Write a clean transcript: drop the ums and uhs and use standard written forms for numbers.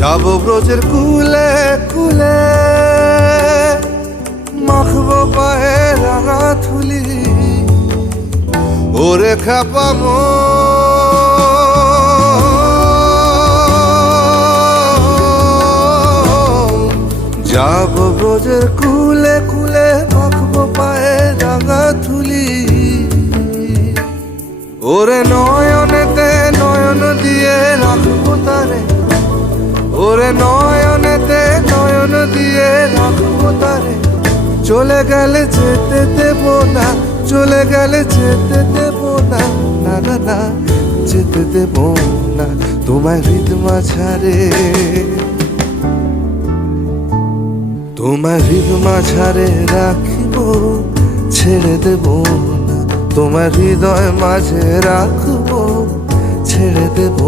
যাব ব্রজের কুলে কুলে, মাখবো পায়ে রাঙা থুলি, ওরে খাপা যাব ব্রজের কুলে কুলে, মাখবো পায়ে রাঙা থুলি, ওরে নয়নেতে নয়ন দিয়ে রাখবো তারে, ওরে নয়নেতে নয়ন দিয়ে রাখবো তারে, চলে গেলে যেতে দেব না, চলে গেলে যেতে দেব না, না না না যেতে দেব না তোমায় হৃদ মাঝারে, তোমার হৃদ মাঝারে রাখিব, ছেড়ে দেব না, তোমার হৃদয় মাঝে রাখবো, ছেড়ে দেব